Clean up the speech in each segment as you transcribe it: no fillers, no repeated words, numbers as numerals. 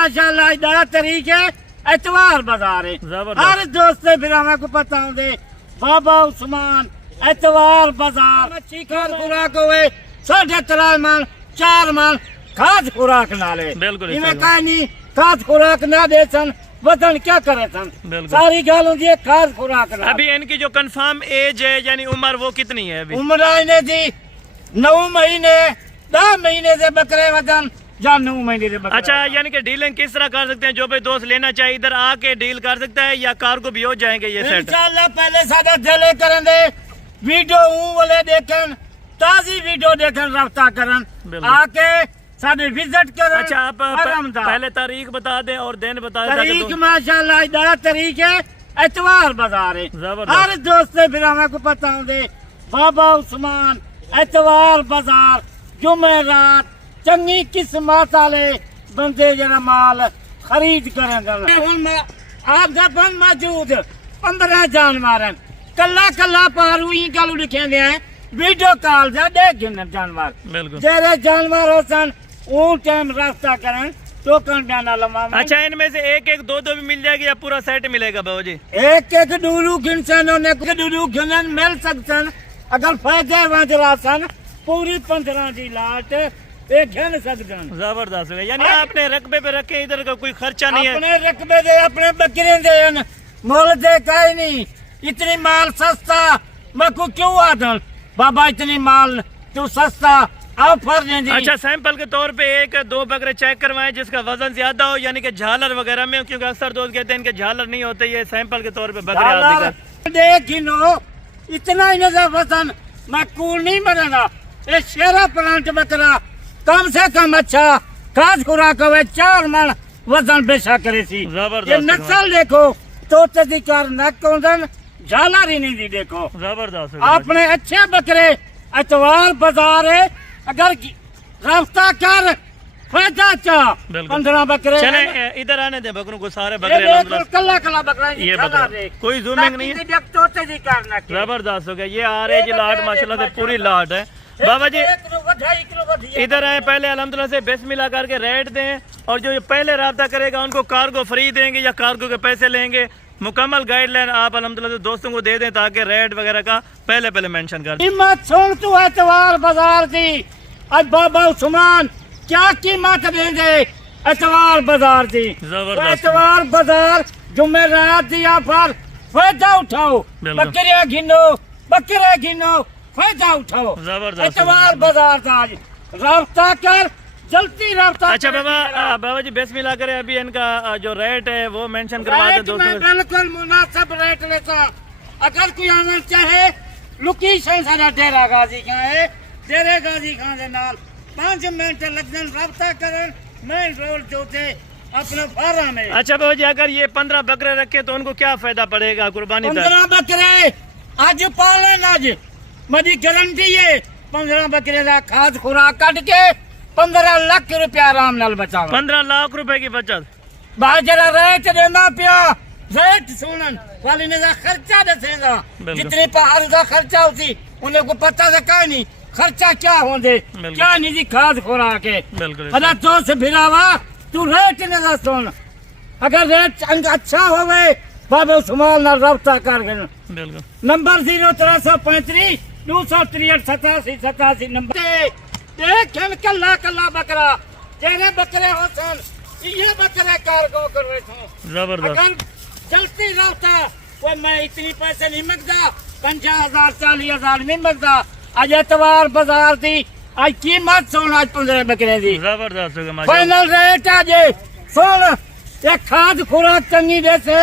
माशाल्लाह इधर तरीके एतवार बाजार है। हर दोस्त फिर को पता होंगे बाबा उस्मान एतवार बाजार अच्छी खाद खुराक हुए 3.5 मन 4 मन खाद खुराक नाले इनमें कहीं नहीं खाद खुराक ना दे सन वतन क्या करे सन सारी गाल होती है खाद खुराक। अभी इनकी जो कंफर्म एज है यानी उम्र वो कितनी है? अभी उम्र इन्हें थी 9 महीने 10 महीने से बकरे वतन या 9 महीने से बकरे। अच्छा यानी कि डीलिंग किस तरह कर सकते हैं? जो भी दोस्त लेना चाहिए इधर आके डील कर सकता है या कार को भी हो जाएंगे ये सेट? इंशाल्लाह पहले सादा दिले करेंगे वीडियो वाले देखन ताजी वीडियो देखन रफ्ता करन आके साडे विजिट करन। अच्छा आप पहले तारीख बता दें और दिन बता दें। तारीख माशाल्लाह इधर तारीख है एतवार बाजार है। हर दोस्त फिर को पता होंगे बाबा उस्मान एतवार बाजार जुमेरात चंगी किस्मत वाले बंदे जरा माल खरीद करेंगे। आप बंद मौजूद 15 जानवर कला कला पारू गल लिखे गए वीडियो कॉल जा देख जानवर जेरे जानवर हो सन वो टाइम रास्ता करें टोकन डाना लंबा। अच्छा इनमें से एक एक दो दो भी मिल जाएगी या पूरा सेट मिलेगा बाबू जी? एक एक डूरू डूरू गिनन मिल सकते अगर फायदे वजरा सन पूरी 15 की लाट घन सकते। जबरदस्त है यानी आपने रकबे पे रखे इधर का कोई खर्चा नहीं है? अपने रकबे दे अपने बकरे दे मोल दे कहीं नहीं इतनी माल सस्ता मैं को क्यों आदल बाबा इतनी माल तू सस्ता ऑफर नहीं। अच्छा सैंपल के तौर पे एक दो बकरे चेक करवाएं जिसका वजन ज्यादा हो यानी कि झालर वगैरह में, क्योंकि अक्सर दोस्त कहते हैं इनके झालर नहीं होते, ये सैंपल के तौर पे बकरे देखिनो इतना ही नजर वजन मैं कूल नहीं बनेगा। ये शेरा प्लांट बकरा कम से कम अच्छा खास खुराक हुए 4 मन वजन बेचा करे सी। ये नस्ल देखो तोते दी कार नक झालर ही नहीं दी देखो जबरदस्त। आपने अच्छे बकरे एतवार बाजार है अगर रास्ता कर फायदा चा 15 बकरे चले इधर आने दे बकरों को सारे बकरे कल्ला कल्ला बकरा ये बकरा कोई जूमिंग नहीं है जबरदस्त हो गया। ये आ रहे जी लाट माशाल्लाह से पूरी लाट है। बाबा जी इधर आए पहले अल्हम्दुलिल्लाह से बिस्मिल्लाह करके रेट दें और जो पहले राब्ता करेगा उनको कार्गो फ्री देंगे या कार्गो के पैसे लेंगे। मुकम्मल गाइडलाइन आप अल्हम्दुलिल्लाह से दोस्तों को दे दें ताकि रेट वगैरह का पहले मेंशन कर कीमत सुन तू एतवार बाजार की। आज बाबा उस्मान क्या कीमत देंगे एतवार बाजार की? एतवार बाजार जुमेरात दिया पर फायदा उठाओ बकरे गिनो फायदा उठाओ एतवार बाजार का आज राब्ता कर जल्दी राब्ता। अच्छा बाबा जी बिस्मिल्लाह करें अभी इनका जो रेट है वो मेंशन करवा दें दोस्तों। बिल्कुल मुनासिब रेट लेता अगर कोई आना चाहे लोकेशन सारा डेरा गाजी खां है डेरे गाजी खां के नाल 5 मिनट लगन राब्ता करें मेन रोड जो थे अपने फार्म में। अच्छा बाबा जी अगर ये 15 बकरे रखे तो उनको क्या फायदा पड़ेगा कुर्बानी? 15 बकरे आज पालन आज मेरी गारंटी है 15 बकरे का खाद खुराक कट के 15 लाख रुपया आराम नाल बचा। 15 लाख रुपए की बचत बाजरा रेट देना पिया रेट सुनन वाली ने खर्चा दसेगा जितने पहाड़ का खर्चा होती उन्हें को पता से कहीं नहीं खर्चा क्या होंगे क्या नहीं जी खाद खुराक है। अरे तो से भिरावा तू रेट ने सुन अगर रेट अच्छा हो गए बाबा उस्मान नाल रब्ता कर नंबर 0335 263 87 नंबर कल्ला कल्ला बकरा जेने बकरे हो सन ये बकरे कार्गो कर रहे थे जबरदस्त। अगर चलती रास्ता वो मैं इतनी पैसे नहीं मांगता 50,000 40,000 नहीं मांगता। आज एतवार बाजार थी आज कीमत सुन आज 15 बकरे दी जबरदस्त फाइनल रेट आज सुन एक खाद खुराक चंगी जैसे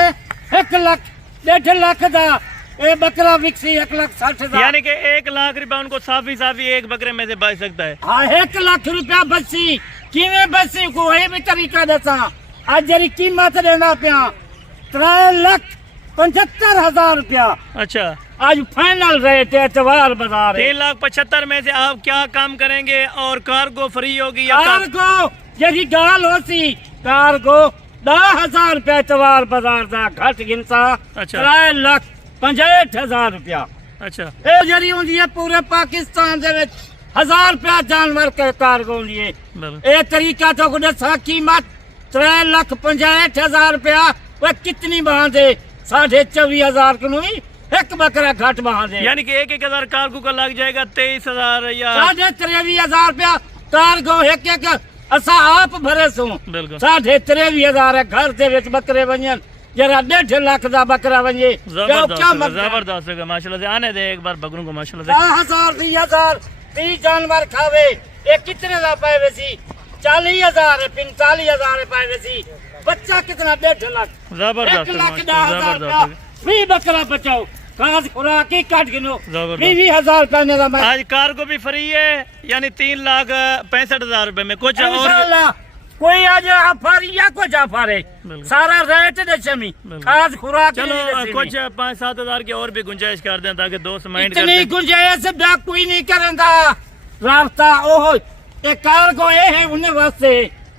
1 लाख 1.5 लाख का ये बकरा विकसी 1,60,000 यानी कि 1 लाख रुपया उनको साफी एक बकरे में से बच सकता है। हाँ 1 लाख रुपया बची किमें बची को ये भी तरीका देता आज जरी कीमत देना पिया 3,75,000 रुपया। अच्छा आज फाइनल रेट एतवार बाजार 3,75,000 में से आप क्या काम करेंगे और कार्गो फ्री होगी या कार्गो यदि गाल होती कार्गो 10,000 रुपया एतवार बाजार का घट गिनता 3,65,000 रुपया। अच्छा ये जरी होंदी है पूरे पाकिस्तान दे विच 1,000 रुपया जानवर के कार्गो लिए ये तरीका तो को दसा कीमत 3,65,000 रुपया। वह कितनी बहां दे 24,500 को नहीं एक बकरा घट बहां दे, यानी कि 1,000 कारगो का लग जाएगा 23,000 या 23,500 रुपया कारगो एक असा आप भरे सो। बिल्कुल 23,500 घर दे विच बकरे वंजन जरा 1.5 लाख दा बकरा वंजे जबरदस्त होगा माशाल्लाह से। आने दे एक बार बकरों को माशाल्लाह से। 10,000 20,000 30 जानवर खावे ये कितने दा पाए वैसी 40,000 45,000 पाए वैसी बच्चा कितना 1.5 लाख जबरदस्त 1,10,000 फ्री बकरा बचाओ खास खुराक ही काट गिनो 20,000 रुपये दा मैं आज कारगो भी फ्री है यानी 3,65,000 रुपए में कुछ और इंशाल्लाह कोई आज ऑफर या कुछ ऑफर है सारा रेट दे चमी खास खुराक चलो कुछ 5-7 की और भी गुंजाइश कर दें ताकि दोस्त माइंड कर इतनी गुंजाइश ब्या कोई नहीं करेंदा रास्ता ओहो ये कारगो ये है उन्हें वास्ते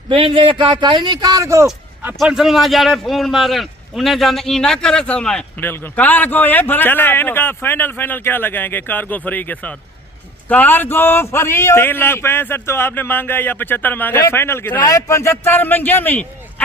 बेंदे का काई नहीं कारगो अपन सलमा जाड़े फोन मारन उन्हें जान ई ना करे समय बिल्कुल कारगो ये भरा चले इनका फाइनल क्या लगाएंगे कारगो फ्री के साथ? कारगो फ्री 3,65,000 तो आपने मांगा है या 75 मांगा है? फाइनल कितना है? 75 मंगे में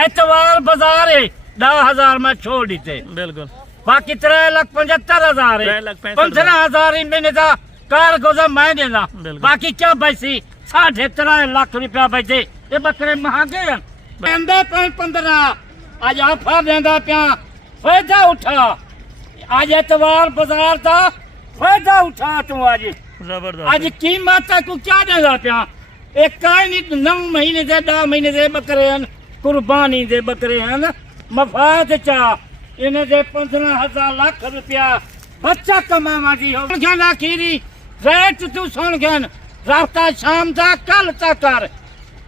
एतवार बाजार है 10,000 में छोड़ दी बिल्कुल बाकी 3,75,000 है 15,000 महीने का कारगो से मैं देना बाकी क्या पैसी 3.5 लाख रुपया पैसे ये बकरे महंगे हैं 15 आज आफा देंदा पिया फायदा उठा आज एतवार बाजार था फायदा उठा तू आज जबरदस्त आज कीमत को क्या देगा पिया एक काई नहीं 9 महीने से 10 महीने से बकरे हैं कुर्बानी दे बकरे हैं मफाद चा इन्हें दे 15,000 लाख रुपया बच्चा कमावा दी हो कहना खीरी रेट तू सुन गन रास्ता शाम दा कल तक कर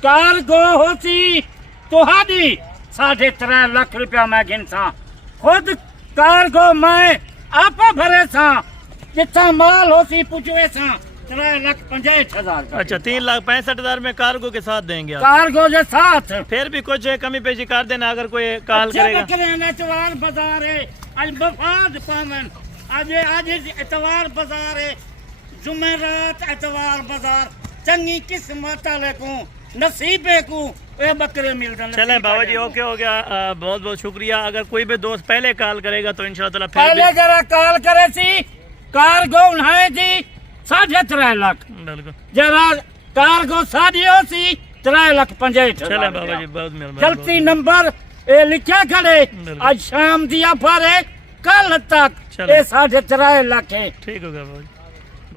कारगो होसी तुहाडी 3.5 लाख रुपया मैं गिनसा खुद कारगो मैं आप भरे सा जितना माल होसी पुछवे सा 3,65,000 का। अच्छा 3,65,000 में कारगो के साथ देंगे आप? कारगो के साथ फिर भी कुछ कमी पेशी कर देना अगर कोई कॉल करेगा। एतवार बाजार है आज मफाद पावन आज एतवार बाजार है जुमेरात एतवार बाजार चंगी किस्मत वाले को नसीबे को ये बकरे मिल जाने। चले बाबा जी ओके हो गया बहुत बहुत शुक्रिया। अगर कोई भी दोस्त पहले कॉल करेगा तो इंशाल्लाह पहले जरा कॉल करे सी कारगो उन्हें दी 3.5 लाख बिल्कुल जरा कारगो साड़ी सी 3,65,000। चले बाबा जी बहुत मेहरबानी। चलती नंबर ये लिखा खड़े आज शाम दिया पर कल तक ये 3.5 लाख है। ठीक हो गया बाबा जी।